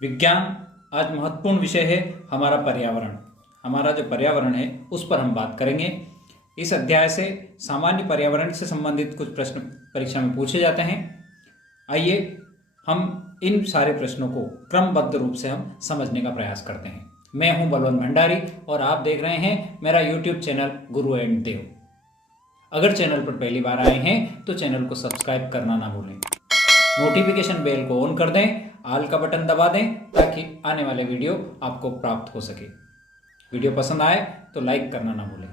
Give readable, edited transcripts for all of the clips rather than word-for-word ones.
विज्ञान। आज महत्वपूर्ण विषय है हमारा पर्यावरण। हमारा जो पर्यावरण है उस पर हम बात करेंगे। इस अध्याय से सामान्य पर्यावरण से संबंधित कुछ प्रश्न परीक्षा में पूछे जाते हैं। आइए हम इन सारे प्रश्नों को क्रमबद्ध रूप से हम समझने का प्रयास करते हैं। मैं हूं बलवंत भंडारी और आप देख रहे हैं मेरा YouTube चैनल गुरु एंड देव। अगर चैनल पर पहली बार आए हैं तो चैनल को सब्सक्राइब करना ना भूलें, नोटिफिकेशन बेल को ऑन कर दें, ऑल का बटन दबा दें ताकि आने वाले वीडियो आपको प्राप्त हो सके। वीडियो पसंद आए तो लाइक करना ना भूलें।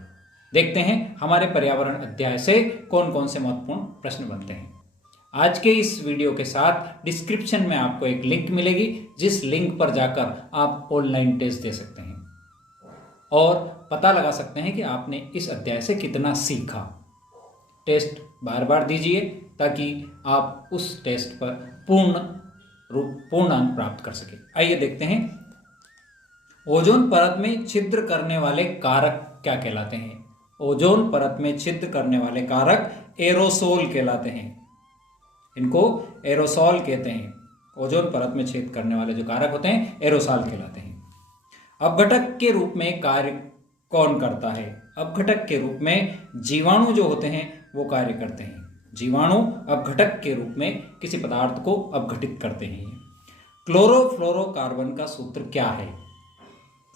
देखते हैं हमारे पर्यावरण अध्याय से कौन कौन से महत्वपूर्ण प्रश्न बनते हैं। आज के इस वीडियो के साथ डिस्क्रिप्शन में आपको एक लिंक मिलेगी, जिस लिंक पर जाकर आप ऑनलाइन टेस्ट दे सकते हैं और पता लगा सकते हैं कि आपने इस अध्याय से कितना सीखा। टेस्ट बार बार दीजिए ताकि आप उस टेस्ट पर पूर्ण अंक प्राप्त कर सके। आइए देखते हैं ओजोन परत में छिद्र करने वाले कारक क्या कहलाते हैं। ओजोन परत में छिद्र करने वाले कारक एरोसोल कहलाते हैं। इनको एरोसोल कहते हैं। ओजोन परत में छेद करने वाले जो कारक होते हैं एरोसोल कहलाते हैं। अपघटक के रूप में कार्य कौन करता है? अपघटक के रूप में जीवाणु जो होते हैं वो कार्य करते हैं। जीवाणु अपघटक के रूप में किसी पदार्थ को अपघटित करते हैं। क्लोरोफ्लोरोकार्बन का सूत्र क्या है?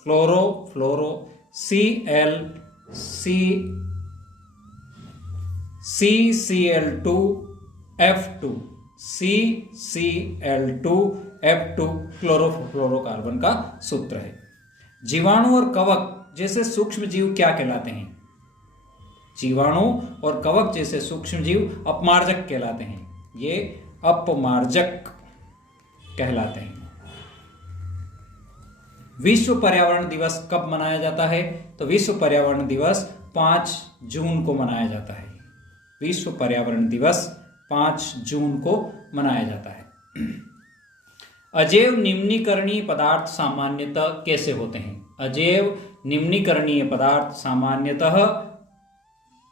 क्लोरोफ्लोरो CCl2F2 CCl2F2 क्लोरोफ्लोरोकार्बन का सूत्र है। जीवाणु और कवक जैसे सूक्ष्म जीव क्या कहलाते हैं? जीवाणु और कवक जैसे सूक्ष्म जीव अपमार्जक कहलाते हैं। ये अपमार्जक कहलाते हैं। विश्व पर्यावरण दिवस कब मनाया जाता है? तो विश्व पर्यावरण दिवस 5 जून को मनाया जाता है। विश्व पर्यावरण दिवस 5 जून को मनाया जाता है। अजैव निम्नीकरणीय पदार्थ सामान्यतः कैसे होते हैं? अजैव निम्नीकरणीय पदार्थ सामान्यतः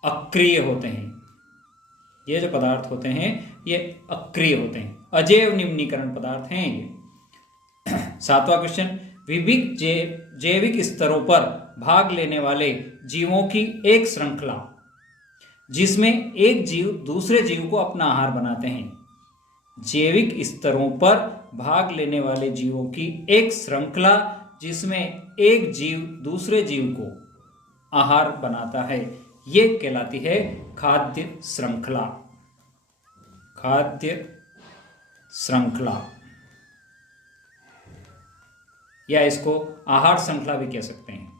अक्रिय होते हैं। ये जो पदार्थ होते हैं ये अक्रिय होते हैं, अजैव निम्नीकरण पदार्थ हैं ये। 7वां क्वेश्चन, विभिन्न जैविक स्तरों पर भाग लेने वाले जीवों की एक श्रृंखला जिसमें एक जीव दूसरे जीव को अपना आहार बनाते हैं। जैविक स्तरों पर भाग लेने वाले जीवों की एक श्रृंखला जिसमें एक जीव दूसरे जीव को आहार बनाता है, ये कहलाती है खाद्य श्रृंखला। खाद्य श्रृंखला या इसको आहार श्रृंखला भी कह सकते हैं।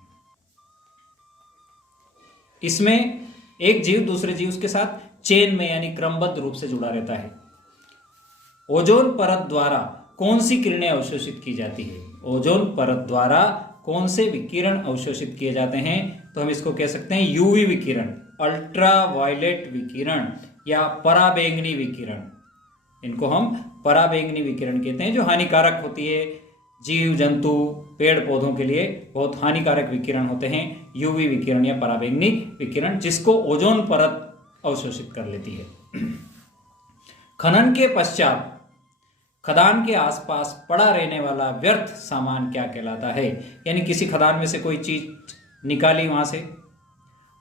इसमें एक जीव दूसरे जीव के साथ चेन में यानी क्रमबद्ध रूप से जुड़ा रहता है। ओजोन परत द्वारा कौन सी किरणें अवशोषित की जाती है? ओजोन परत द्वारा कौन से विकिरण अवशोषित किए जाते हैं? तो हम इसको कह सकते हैं यूवी विकिरण, अल्ट्रावायलेट विकिरण या पराबैंगनी विकिरण। इनको हम पराबैंगनी विकिरण कहते हैं, जो हानिकारक होती है जीव जंतु पेड़ पौधों के लिए बहुत हानिकारक विकिरण होते हैं यूवी विकिरण या पराबैंगनी विकिरण, जिसको ओजोन परत अवशोषित कर लेती है। खनन के पश्चात खदान के आसपास पड़ा रहने वाला व्यर्थ सामान क्या कहलाता है? यानी किसी खदान में से कोई चीज निकाली वहां से,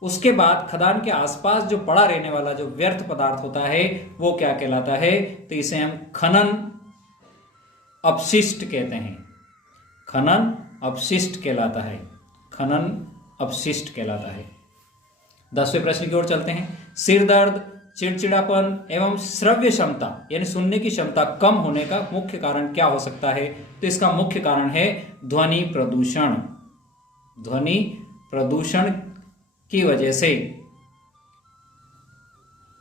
उसके बाद खदान के आसपास जो पड़ा रहने वाला जो व्यर्थ पदार्थ होता है वो क्या कहलाता है? तो इसे हम खनन अपशिष्ट कहते हैं। खनन अपशिष्ट कहलाता है। खनन अपशिष्ट कहलाता है। 10वें प्रश्न की ओर चलते हैं। सिर दर्द, चिड़चिड़ापन एवं श्रव्य क्षमता यानी सुनने की क्षमता कम होने का मुख्य कारण क्या हो सकता है? तो इसका मुख्य कारण है ध्वनि प्रदूषण। ध्वनि प्रदूषण की वजह से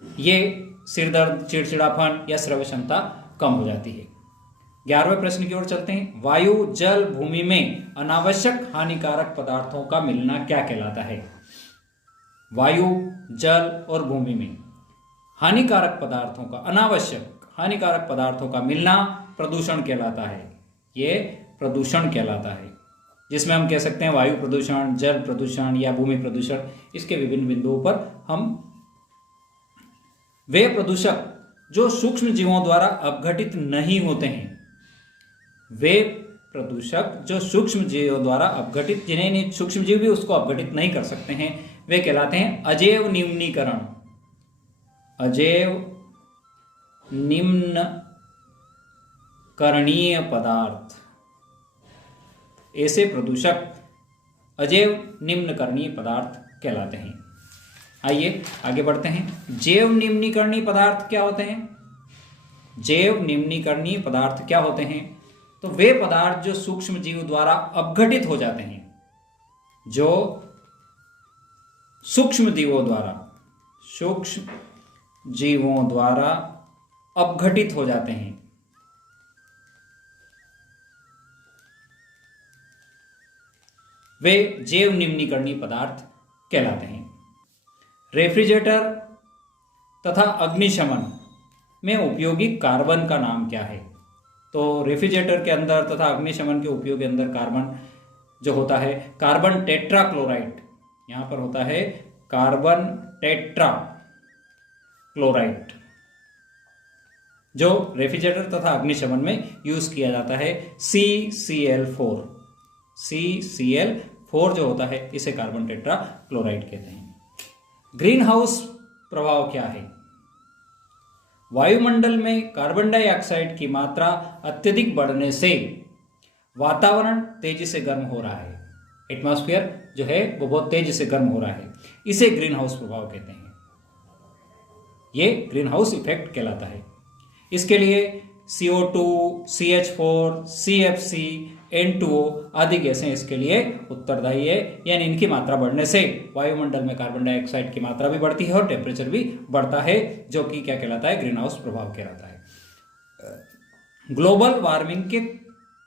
ये सिर दर्द, चिड़चिड़ापन या श्रव्य क्षमता कम हो जाती है। 11वें प्रश्न की ओर चलते हैं। वायु, जल, भूमि में अनावश्यक हानिकारक पदार्थों का मिलना क्या कहलाता है? वायु, जल और भूमि में हानिकारक पदार्थों का, अनावश्यक हानिकारक पदार्थों का मिलना प्रदूषण कहलाता है। ये प्रदूषण कहलाता है, जिसमें हम कह सकते हैं वायु प्रदूषण, जल प्रदूषण या भूमि प्रदूषण। इसके विभिन्न बिंदुओं पर हम वे प्रदूषक जो सूक्ष्म जीवों द्वारा अपघटित नहीं होते हैं, वे प्रदूषक जो सूक्ष्म जीवों द्वारा अपघटित, जिन्हें सूक्ष्म जीव भी उसको अपघटित नहीं कर सकते हैं, वे कहलाते हैं अजैव निम्नीकरण, अजैव निम्नकरणीय पदार्थ। ऐसे प्रदूषक अजैव निम्नकरणीय पदार्थ कहलाते हैं। आइए आगे बढ़ते हैं। जैव निम्नीकरणीय पदार्थ क्या होते हैं? जैव निम्नीकरणीय पदार्थ क्या होते हैं? तो वे पदार्थ जो सूक्ष्म जीव द्वारा अपघटित हो जाते हैं, जो सूक्ष्म जीवों द्वारा अपघटित हो जाते हैं, वे जैव निम्नीकरणीय पदार्थ कहलाते हैं। रेफ्रिजरेटर तथा अग्निशमन में उपयोगी कार्बन का नाम क्या है? तो रेफ्रिजरेटर के अंदर तथा अग्निशमन के उपयोग के अंदर कार्बन जो होता है, कार्बन टेट्राक्लोराइड, यहां पर होता है कार्बन टेट्राक्लोराइड, जो रेफ्रिजरेटर तथा अग्निशमन में यूज किया जाता है। CCl4 जो होता है, इसे कार्बन टेट्राक्लोराइड कहते हैं। ग्रीन हाउस प्रभाव क्या है? वायुमंडल में कार्बन डाइऑक्साइड की मात्रा अत्यधिक बढ़ने से वातावरण तेजी से गर्म हो रहा है। एटमॉस्फेयर जो है वो बहुत तेजी से गर्म हो रहा है, इसे ग्रीन हाउस प्रभाव कहते हैं। ये ग्रीन हाउस इफेक्ट कहलाता है। इसके लिए CO2, CH4, CFC, N2O आदि गैसें इसके लिए उत्तरदायी है, यानी इनकी मात्रा बढ़ने से वायुमंडल में कार्बन डाइऑक्साइड की मात्रा भी बढ़ती है और टेम्परेचर भी बढ़ता है, जो कि क्या कहलाता है? ग्रीन हाउस प्रभाव कहलाता है। ग्लोबल वार्मिंग के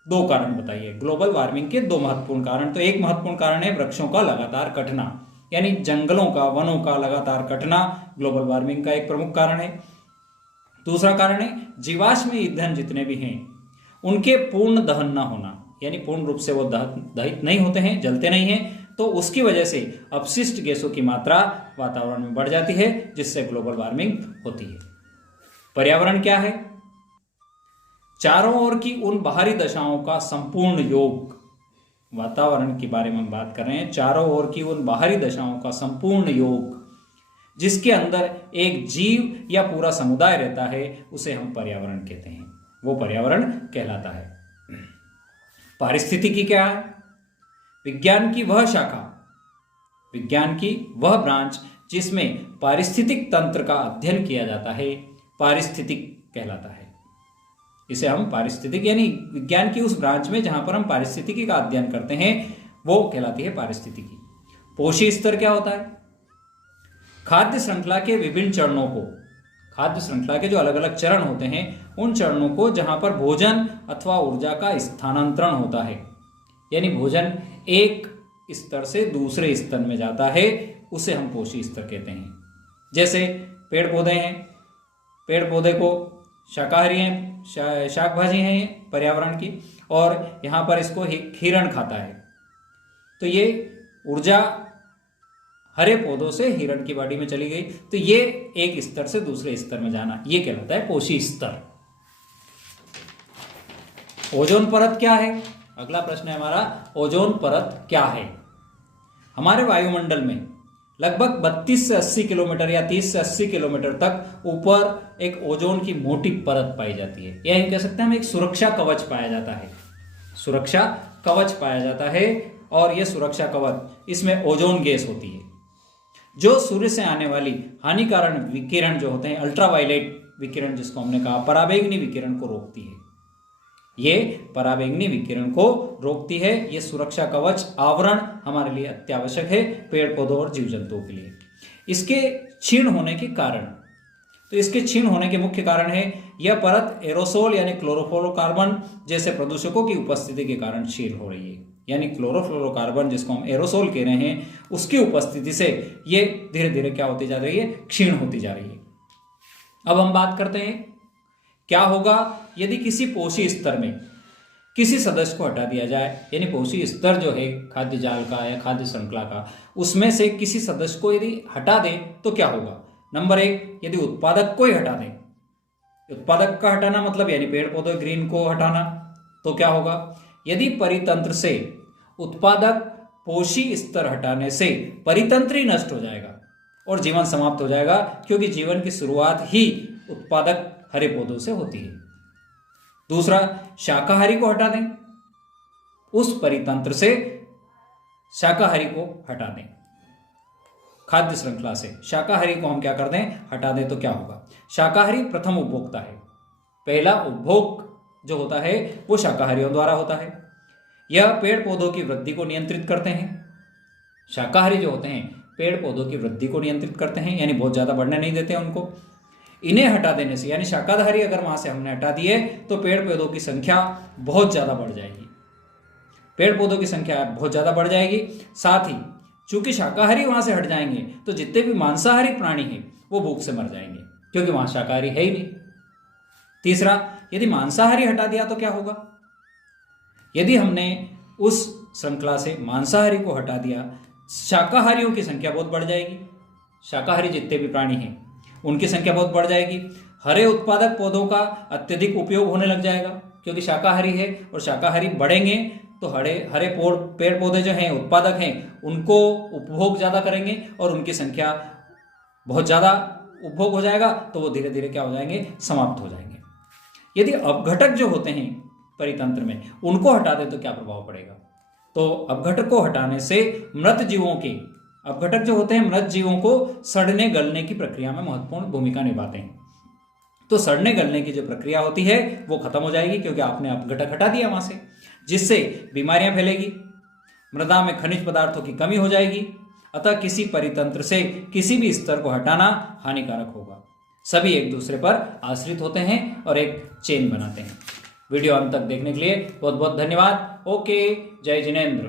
दो कारण बताइए। ग्लोबल वार्मिंग के दो महत्वपूर्ण कारण। तो एक महत्वपूर्ण कारण है वृक्षों का लगातार कटना, यानी जंगलों का, वनों का लगातार कटना ग्लोबल वार्मिंग का एक प्रमुख कारण है। दूसरा कारण है जीवाश्म ईंधन जितने भी हैं उनके पूर्ण दहन न होना, यानी पूर्ण रूप से वो दहित नहीं होते हैं, जलते नहीं हैं, तो उसकी वजह से अपशिष्ट गैसों की मात्रा वातावरण में बढ़ जाती है, जिससे ग्लोबल वार्मिंग होती है। पर्यावरण क्या है? चारों ओर की उन बाहरी दशाओं का संपूर्ण योग। वातावरण के बारे में हम बात कर रहे हैं। चारों ओर की उन बाहरी दशाओं का संपूर्ण योग, जिसके अंदर एक जीव या पूरा समुदाय रहता है, उसे हम पर्यावरण कहते हैं। वो पर्यावरण कहलाता है। पारिस्थितिकी क्या है? विज्ञान की वह शाखा, विज्ञान की वह ब्रांच जिसमें पारिस्थितिक तंत्र का अध्ययन किया जाता है, पारिस्थितिक कहलाता है। इसे हम पारिस्थितिक, यानी विज्ञान की उस ब्रांच में जहां पर हम पारिस्थितिकी का अध्ययन करते हैं, वो कहलाती है पारिस्थितिकी। पोषी स्तर क्या होता है? खाद्य श्रृंखला के विभिन्न चरणों को, खाद्य श्रृंखला के जो अलग अलग चरण होते हैं, उन चरणों को जहां पर भोजन अथवा ऊर्जा का स्थानांतरण होता है, यानी भोजन एक स्तर से दूसरे स्तर में जाता है, उसे हम पोषी स्तर कहते हैं। जैसे पेड़ पौधे हैं, पेड़ पौधे को शाकाहारी हैं, शाक भाजी हैं ये पर्यावरण की, और यहाँ पर इसको हिरण खाता है, तो ये ऊर्जा हरे पौधों से हिरण की बॉडी में चली गई, तो ये एक स्तर से दूसरे स्तर में जाना, ये कहलाता है पोषी स्तर। ओजोन परत क्या है? अगला प्रश्न है हमारा, ओजोन परत क्या है? हमारे वायुमंडल में लगभग 32 से 80 किलोमीटर या 30 से 80 किलोमीटर तक ऊपर एक ओजोन की मोटी परत पाई जाती है, या हम कह सकते हैं हम एक सुरक्षा कवच पाया जाता है, सुरक्षा कवच पाया जाता है। और यह सुरक्षा कवच, इसमें ओजोन गैस होती है, जो सूर्य से आने वाली हानिकारक विकिरण जो होते हैं, अल्ट्रावायलेट विकिरण जिसको हमने कहा, पराबैंगनी विकिरण को रोकती है। ये पराबैंगनी विकिरण को रोकती है। ये सुरक्षा कवच आवरण हमारे लिए अत्यावश्यक है, पेड़ पौधों और जीव जंतुओं के लिए। इसके क्षीण होने के कारण, तो इसके क्षीण होने के मुख्य कारण है यह परत एरोसोल यानी क्लोरोफ्लोरोकार्बन जैसे प्रदूषकों की उपस्थिति के कारण क्षीण हो रही है, यानी क्लोरोफ्लोरोकार्बन जिसको हम एरोसोल कह रहे हैं, उसकी उपस्थिति से ये धीरे धीरे क्या होती जा रही है? क्षीण होती जा रही है। अब हम बात करते हैं क्या होगा यदि किसी पोषी स्तर में किसी सदस्य को हटा दिया जाए, यानी पोषी स्तर जो है खाद्य जाल का या खाद्य श्रृंखला का, उसमें से किसी सदस्य को यदि हटा दें तो क्या होगा? नंबर 1, यदि उत्पादक को ही हटा दें, उत्पादक का हटाना मतलब यानी पेड़ पौधे ग्रीन को हटाना, तो क्या होगा? यदि परितंत्र से उत्पादक पोषी स्तर हटाने से परितंत्र ही नष्ट हो जाएगा और जीवन समाप्त हो जाएगा, क्योंकि जीवन की शुरुआत ही उत्पादक हरे पौधों से होती है। दूसरा, शाकाहारी को हटा दें, उस परितंत्र से शाकाहारी को हटा दें, खाद्य श्रृंखला से शाकाहारी को हम क्या कर दें? हटा दें। तो क्या होगा? शाकाहारी प्रथम उपभोक्ता है, पहला उपभोग जो होता है वो शाकाहारियों द्वारा होता है। यह पेड़ पौधों की वृद्धि को नियंत्रित करते हैं। शाकाहारी जो होते हैं पेड़ पौधों की वृद्धि को नियंत्रित करते हैं, यानी बहुत ज्यादा बढ़ने नहीं देते उनको। इन्हें हटा देने से, यानी शाकाहारी अगर वहां से हमने हटा दिए तो पेड़ पौधों की संख्या बहुत ज्यादा बढ़ जाएगी, पेड़ पौधों की संख्या बहुत ज्यादा बढ़ जाएगी। साथ ही चूंकि शाकाहारी वहां से हट जाएंगे तो जितने भी मांसाहारी प्राणी हैं वो भूख से मर जाएंगे, क्योंकि वहां शाकाहारी है ही नहीं। तीसरा, यदि मांसाहारी हटा दिया तो क्या होगा? यदि हमने उस श्रृंखला से मांसाहारी को हटा दिया, शाकाहारियों की संख्या बहुत बढ़ जाएगी, शाकाहारी जितने भी प्राणी हैं उनकी संख्या बहुत बढ़ जाएगी। हरे उत्पादक पौधों का अत्यधिक उपयोग होने लग जाएगा, क्योंकि शाकाहारी है और शाकाहारी बढ़ेंगे तो हरे हरे पेड़ पौधे जो हैं उत्पादक हैं उनको उपभोग ज़्यादा करेंगे और उनकी संख्या बहुत ज़्यादा उपभोग हो जाएगा, तो वो धीरे धीरे क्या हो जाएंगे? समाप्त हो जाएंगे। यदि अपघटक जो होते हैं परितंत्र में उनको हटा दें तो क्या प्रभाव पड़ेगा? तो अपघटक को हटाने से मृत जीवों के, अपघटक जो होते हैं मृत जीवों को सड़ने गलने की प्रक्रिया में महत्वपूर्ण भूमिका निभाते हैं। तो सड़ने गलने की जो प्रक्रिया होती है वो खत्म हो जाएगी, क्योंकि आपने अपघटक हटा दिया वहां से, जिससे बीमारियां फैलेगी, मृदा में खनिज पदार्थों की कमी हो जाएगी। अतः किसी परितंत्र से किसी भी स्तर को हटाना हानिकारक होगा। सभी एक दूसरे पर आश्रित होते हैं और एक चेन बनाते हैं। वीडियो अंत तक देखने के लिए बहुत बहुत धन्यवाद। ओके, जय जिनेंद्र।